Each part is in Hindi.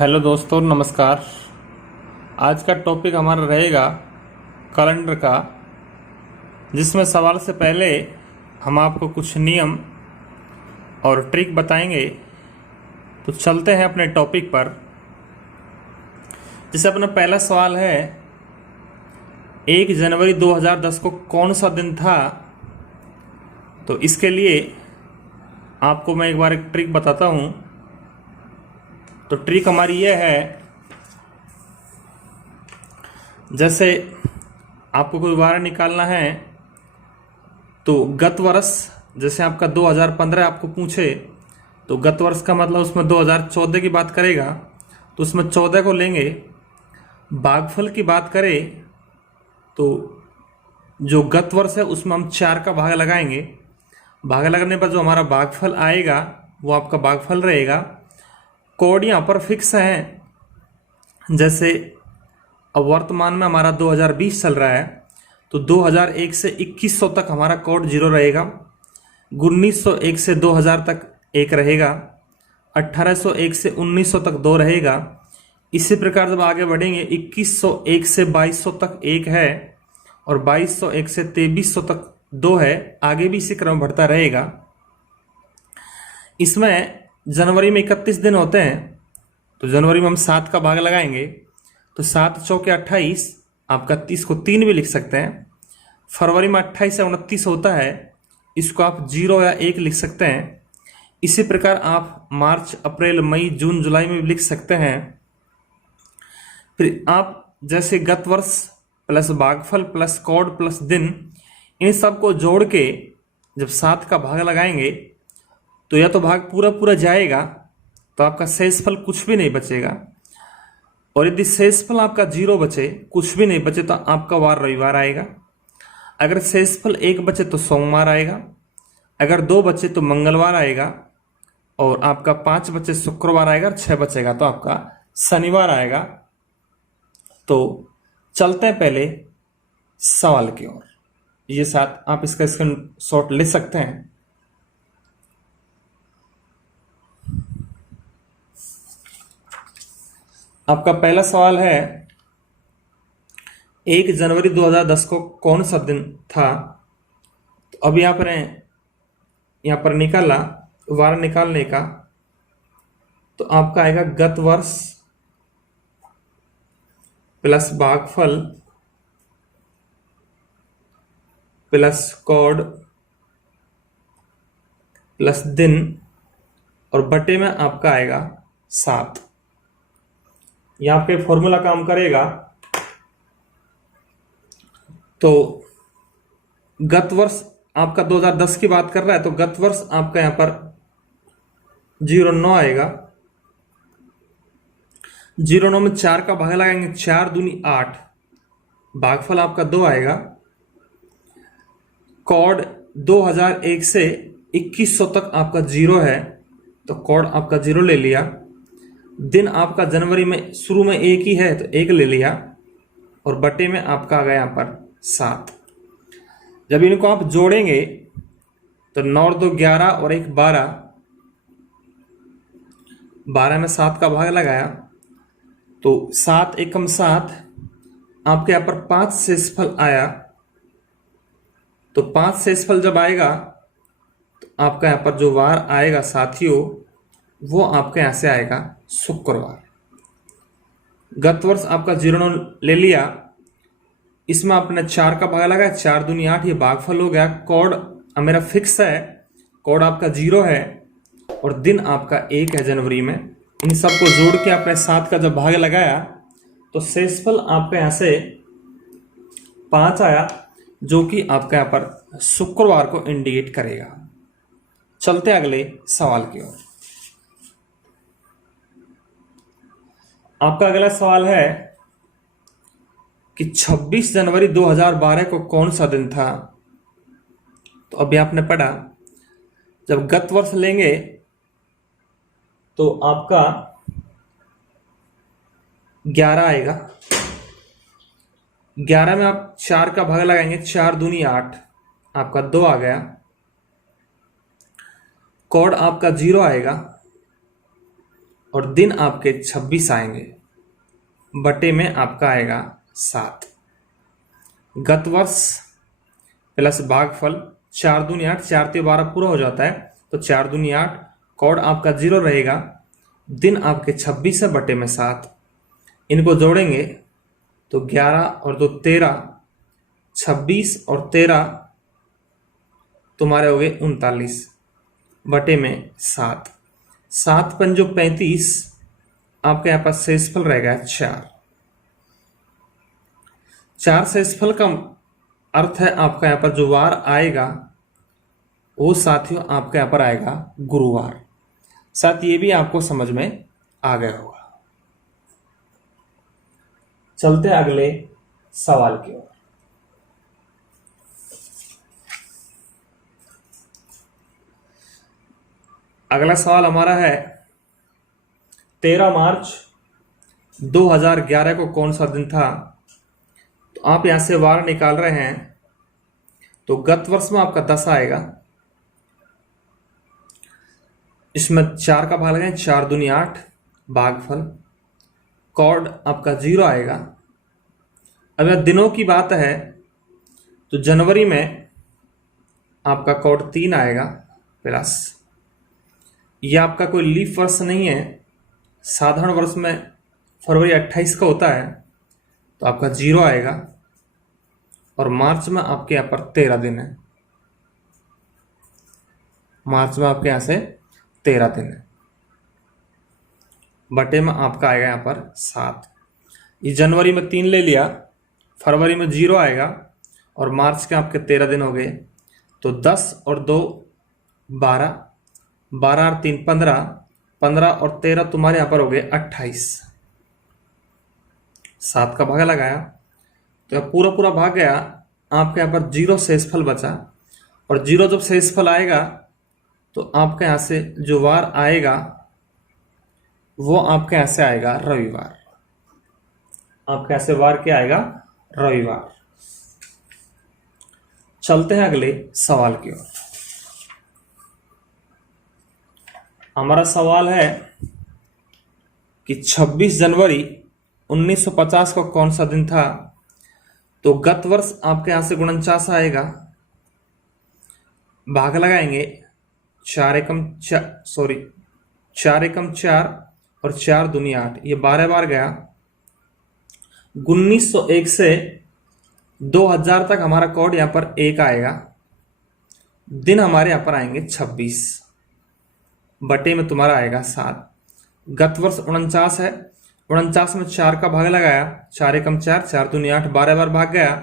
हेलो दोस्तों, नमस्कार। आज का टॉपिक हमारा रहेगा कैलेंडर का, जिसमें सवाल से पहले हम आपको कुछ नियम और ट्रिक बताएंगे। तो चलते हैं अपने टॉपिक पर। जैसे अपना पहला सवाल है, 1 जनवरी 2010 को कौन सा दिन था? तो इसके लिए आपको मैं एक बार एक ट्रिक बताता हूँ। तो ट्रिक हमारी यह है, जैसे आपको कोई वार निकालना है तो गत वर्ष, जैसे आपका 2015 आपको पूछे तो गत वर्ष का मतलब उसमें 2014 की बात करेगा, तो उसमें 14 को लेंगे। भागफल की बात करें तो जो गत वर्ष है उसमें हम 4 का भाग लगाएंगे। भाग लगने पर जो हमारा भागफल आएगा वो आपका भागफल रहेगा। कोड यहाँ पर फिक्स है। जैसे अब वर्तमान में हमारा 2020 चल रहा है, तो 2001 से 2100 तक हमारा कोड 0 रहेगा। 1901 से 2000 तक 1 रहेगा। 1801 से 1900 तक 2 रहेगा। इसी प्रकार जब आगे बढ़ेंगे, 2101 से 2200 तक 1 है और 2201 से 2300 तक 2 है। आगे भी इसी क्रम बढ़ता रहेगा। इसमें जनवरी में 31 दिन होते हैं, तो जनवरी में हम 7 का भाग लगाएंगे। तो 7 चौके 28, आपका 30 को 3 भी लिख सकते हैं। फरवरी में 28 से 29 होता है, इसको आप 0 या 1 लिख सकते हैं। इसी प्रकार आप मार्च, अप्रैल, मई, जून, जुलाई में भी लिख सकते हैं। फिर आप जैसे गत वर्ष प्लस भागफल प्लस कोड प्लस दिन, इन सबको जोड़ के जब 7 का भाग लगाएंगे तो या तो भाग पूरा पूरा जाएगा, तो आपका शेषफल कुछ भी नहीं बचेगा। और यदि शेषफल आपका 0 बचे, कुछ भी नहीं बचे, तो आपका वार रविवार आएगा। अगर शेषफल 1 बचे तो सोमवार आएगा। अगर 2 बचे तो मंगलवार आएगा। और आपका 5 बचे शुक्रवार आएगा। 6 बचेगा तो आपका शनिवार आएगा। तो चलते हैं पहले सवाल की ओर। ये साथ आप इसका स्क्रीनशॉट ले सकते हैं। आपका पहला सवाल है, 1 जनवरी 2010 को कौन सा दिन था? तो अभी आपने यहाँ पर निकाला वार निकालने का, तो आपका आएगा गत वर्ष प्लस भागफल प्लस कोड प्लस दिन और बटे में आपका आएगा 7। यहाँ पे फॉर्मूला काम करेगा। तो गत वर्ष आपका 2010 की बात कर रहा है, तो गत वर्ष आपका यहाँ पर 09 आएगा। 09 में 4 का भाग लगाएंगे, 4 दूनी 8, भागफल आपका 2 आएगा। कोड 2001 से 2100 तक आपका 0 है, तो कोड आपका 0 ले लिया। दिन आपका जनवरी में शुरू में 1 ही है, तो 1 ले लिया। और बटे में आपका आ गया यहाँ पर 7। जब इनको आप जोड़ेंगे तो 9 और 2 11 और 1 12, 12 में 7 का भाग लगाया तो 7 एकम 7, आपके यहाँ पर 5 शेषफल आया। तो 5 शेषफल जब आएगा तो आपका यहाँ पर जो वार आएगा साथियों, वो आपके यहाँ से आएगा शुक्रवार। गत वर्ष आपका 0 ले लिया, इसमें आपने 4 का भाग लगाया, 4 दूनी 8, ये भागफल हो गया। कोड मेरा फिक्स है, कोड आपका 0 है और दिन आपका 1 है जनवरी में। इन सबको जोड़ के आपने 7 का जब भाग लगाया तो शेषफल आपके यहाँ से 5 आया, जो कि आपका यहाँ पर शुक्रवार को इंडिकेट करेगा। चलते अगले सवाल की ओर। आपका अगला सवाल है कि 26 जनवरी 2012 को कौन सा दिन था? तो अभी आपने पढ़ा, जब गत वर्ष लेंगे तो आपका 11 आएगा। 11 में आप 4 का भाग लगाएंगे, 4 दूनी 8, आपका 2 आ गया। कोड आपका 0 आएगा। और दिन आपके 26 आएंगे, बटे में आपका आएगा 7। गत वर्ष प्लस भागफल 4 दूनी 8, 4 ते 12 पूरा हो जाता है, तो 4 दूनी 8, कोड आपका 0 रहेगा, दिन आपके 26 है, बटे में 7। इनको जोड़ेंगे तो 11 और 2 13, 26 और 13 तुम्हारे हो गए 39, बटे में 7। 7 पंजो 35, आपके यहाँ पास शेषफल रहेगा 4। 4 शेषफल का अर्थ है आपका यहाँ पर जो वार आएगा वो साथियों आपके यहाँ पर आएगा गुरुवार। साथ ये भी आपको समझ में आ गया होगा। चलते अगले सवाल की ओर। अगला सवाल हमारा है 13 मार्च 2011 को कौन सा दिन था। तो आप यहां से वार निकाल रहे हैं तो गत वर्ष में आपका 10 आएगा, इसमें 4 का भाग लगाएं, 4 दूनी 8, भागफल, कॉर्ड आपका 0 आएगा। अगर दिनों की बात है तो जनवरी में आपका कॉर्ड 3 आएगा प्लस, यह आपका कोई लीफ वर्ष नहीं है, साधारण वर्ष में फरवरी 28 का होता है, तो आपका 0 आएगा। और मार्च में आपके यहाँ पर 13 दिन है, मार्च में आपके यहाँ से 13 दिन है, बटे में आपका आएगा यहाँ पर 7। ये जनवरी में 3 ले लिया, फरवरी में 0 आएगा, और मार्च के आपके 13 दिन हो गए, तो 10 और 2 12, 12 और 3 15, 15 और 13 तुम्हारे यहाँ पर हो गए 28। 7 का भागा लगाया तो यह पूरा पूरा भाग गया, आपके यहाँ पर 0 शेषफल बचा, और 0 जब शेषफल आएगा तो आपके यहाँ से जो वार आएगा वो आपके यहाँ से आएगा रविवार। आपके यहाँ से वार क्या आएगा? रविवार। चलते हैं अगले सवाल की ओर। हमारा सवाल है कि 26 जनवरी 1950 को कौन सा दिन था। तो गत वर्ष आपके यहां से 49 आएगा, भाग लगाएंगे, 4 एकम 4 और 4 दूनी 8, ये 12 बार गया। 1901 से 2000 तक हमारा कोड यहां पर 1 आएगा, दिन हमारे यहां पर आएंगे 26, बटे में तुम्हारा आएगा 7। गत वर्ष 49 है, 49 में 4 का भाग लगाया, 4 एकम 4, 4 दूनी 8, 12 बार भाग गया।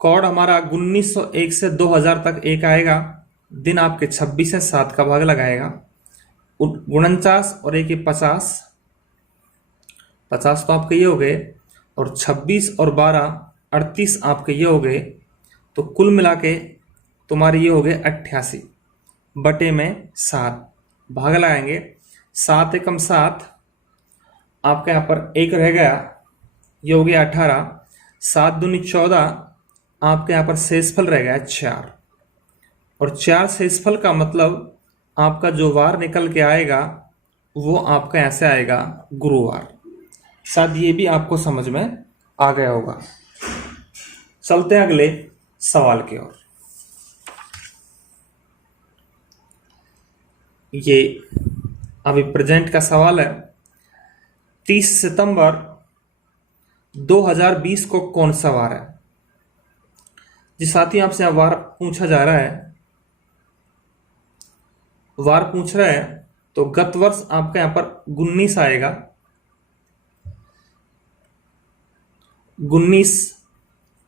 कोड हमारा 1901 से 2000 तक 1 आएगा, दिन आपके 26 है, 7 का भाग लगाएगा, 49 और 1 50, 50 तो आपके ये हो गए, और 26 और 12 38 आपके ये हो गए, तो कुल मिला के तुम्हारे ये हो गए 88, बटे में 7, भाग लगाएंगे, 7 एकम 7, आपके यहाँ पर 1 रह गया, ये हो गया 18, 7 दूनी 14, आपके यहाँ पर शेषफल रह गया 4, और 4 शेषफल का मतलब आपका जो वार निकल के आएगा वो आपका ऐसे आएगा गुरुवार। शायद ये भी आपको समझ में आ गया होगा। चलते हैं अगले सवाल की ओर। ये अभी प्रेजेंट का सवाल है। 30 सितंबर 2020 को कौन सा वार है। जिस साथी आपसे वार पूछा जा रहा है, वार पूछ रहा है, तो गत वर्ष आपका यहां पर 19 आएगा, 19,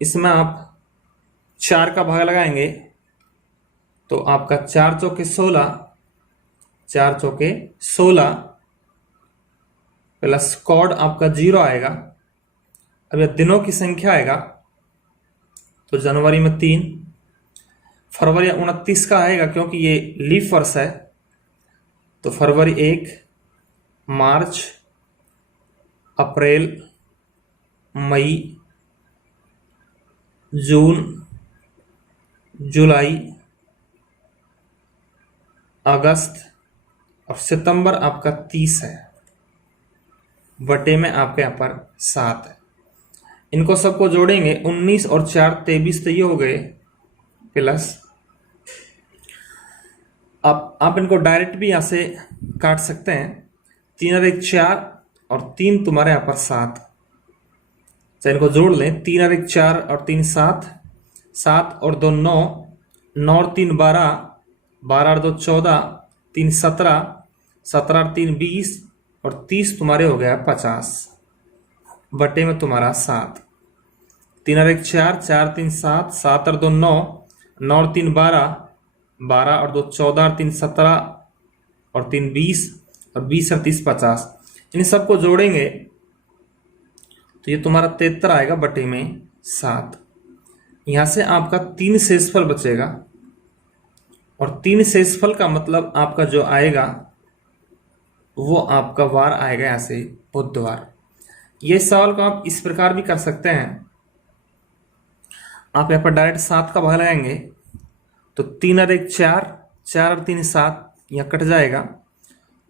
इसमें आप 4 का भाग लगाएंगे तो आपका 4 चौके 16, 4 चौके 16 प्लस कोड आपका 0 आएगा। अब यह दिनों की संख्या आएगा तो जनवरी में 3, फरवरी 29 का आएगा क्योंकि ये लीफ वर्ष है, तो फरवरी 1, मार्च, अप्रैल, मई, जून, जुलाई, अगस्त और सितंबर आपका 30 है। बटे में आपके यहाँ पर 7 है। इनको सबको जोड़ेंगे, 19 और 4 23, तो ये हो गए प्लस। अब आप इनको डायरेक्ट भी यहाँ से काट सकते हैं। 3 और 1 4 और 3 तुम्हारे यहाँ पर 7। तो इनको जोड़ लें, 3 और 1 4 और 3 7, 7 और 2 9, 9 और 3 12, 12 और 2 14, 3 17, 17 और 3 20 और 30 तुम्हारे हो गया 50 बटे में तुम्हारा 7। 3 और 1 4, 4 3 7, 7 और 2 9, 9 और 3 12, 12 और 2 14 और 3 17 और 3 20 और 20 और 30 50। इन सबको जोड़ेंगे तो ये तुम्हारा 73 आएगा बटे में 7। यहां से आपका 3 शेषफल बचेगा, और 3 शेषफल का मतलब आपका जो आएगा वो आपका वार आएगा यहां से बुधवार। ये सवाल को आप इस प्रकार भी कर सकते हैं। आप यहाँ पर डायरेक्ट 7 का भाग लगाएंगे तो 3 और 1 4, 4 और 3 7, यहाँ कट जाएगा।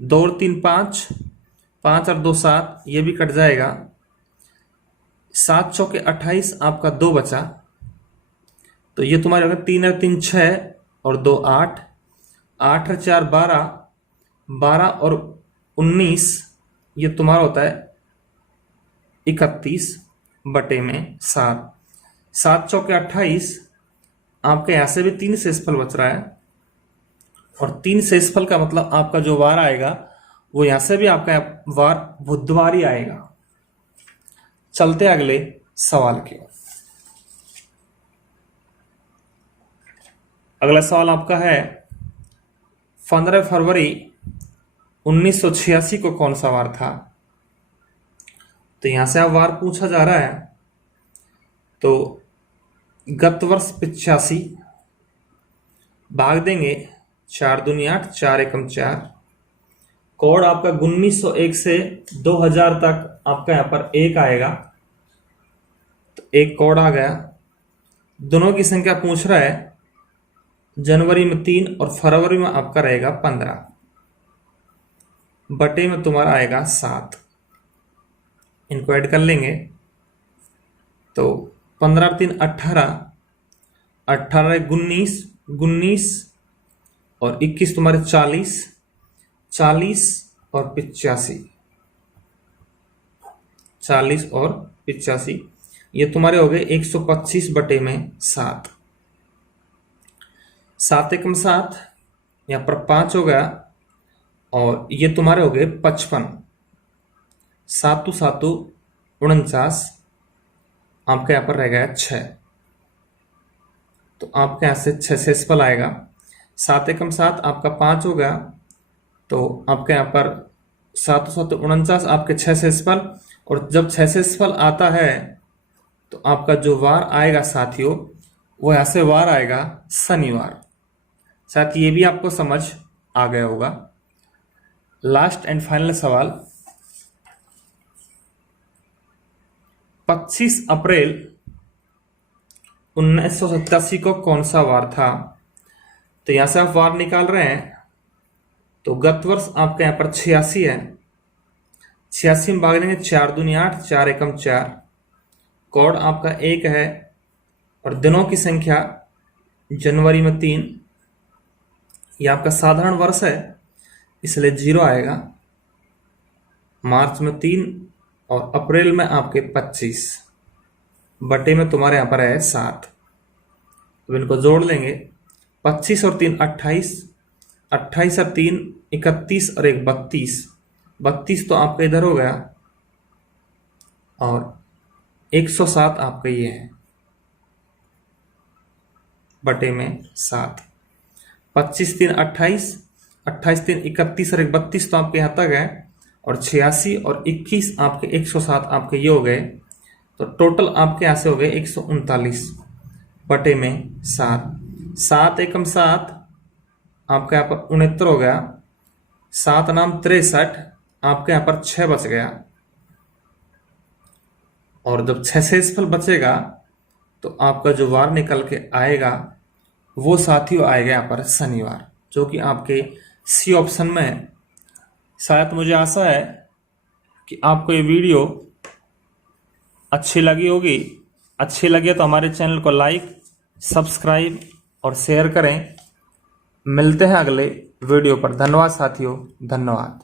2 और 3 5, 5 और 2 7, ये भी कट जाएगा। 7 चौके 28, आपका 2 बचा, तो ये तुम्हारे होगा 3 और 3 6 और 2 8, 8 और 4 12, 12 और 19, ये तुम्हारा होता है 31 बटे में 7। 7 चौके 28, आपके यहां से भी 3 शेषफल बच रहा है, और 3 शेषफल का मतलब आपका जो वार आएगा वो यहां से भी आपका वार बुधवार ही आएगा। चलते अगले सवाल की ओर। अगला सवाल आपका है 15 फरवरी 1986 को कौन सा वार था। तो यहां से अब वार पूछा जा रहा है, तो गत वर्ष 85 भाग देंगे 4 दूनी 8, 4 एकम 4। कोड आपका 1901 से 2000 तक आपका यहां पर 1 आएगा, तो एक कोड आ गया। दोनों की संख्या पूछ रहा है, जनवरी में 3 और फरवरी में आपका रहेगा 15 बटे में तुम्हारा आएगा 7। इनको ऐड कर लेंगे तो 15 और 3 18, 18 19, 19 और 21 तुम्हारे 40, 40 और 85, 40 और 85, ये तुम्हारे हो गए 125 बटे में 7। 7 एकम 7, यहाँ पर 5 हो गया, और ये तुम्हारे हो गए 55। 7 7 49, आपके यहाँ पर रह गया 6, तो आपके यहाँ से 6 शेषफल आएगा। 7 एकम 7 आपका 5 हो गया, तो आपके यहाँ पर 7 7 49 आपके 6 शेषफल, और जब 6 शेषफल आता है तो आपका जो वार आएगा साथियों वो यहाँ से वार आएगा शनिवार। साथ ये भी आपको समझ आ गया होगा। लास्ट एंड फाइनल सवाल 25 अप्रैल 1987 को कौन सा वार था। तो यहां से आप वार निकाल रहे हैं, तो गत वर्ष आपके यहां पर 86 है, 86 में भाग देंगे 4 दूनी 8, 4 एकम 4। कोड आपका 1 है, और दिनों की संख्या जनवरी में 3, यह आपका साधारण वर्ष है इसलिए 0 आएगा। मार्च में 3 और अप्रैल में आपके 25 बटे में तुम्हारे यहां पर है 7। तो इनको जोड़ लेंगे, 25 और 3 28, 28 और 3 31 और 1 32, 32 तो आपका इधर हो गया, और 107 आपका ये है बटे में 7। 25 3 28, 28 3 31 और 1 32 तो आपके यहाँ तक है, और 86 और 21 आपके 107 आपके ये हो गए, तो टोटल आपके यहाँ से हो गए 139 बटे में 7। 7 एकम 7 आपके यहाँ पर 69 हो गया, 7 नाम 63, आपके यहाँ पर 6 बच गया, और जब 6 शेषफल बचेगा तो आपका जो वार निकल के आएगा वो साथियों आएगा यहाँ पर शनिवार, जो कि आपके सी ऑप्शन में है। शायद मुझे आशा है कि आपको ये वीडियो अच्छी लगी होगी। अच्छी लगे तो हमारे चैनल को लाइक, सब्सक्राइब और शेयर करें। मिलते हैं अगले वीडियो पर। धन्यवाद साथियों, धन्यवाद।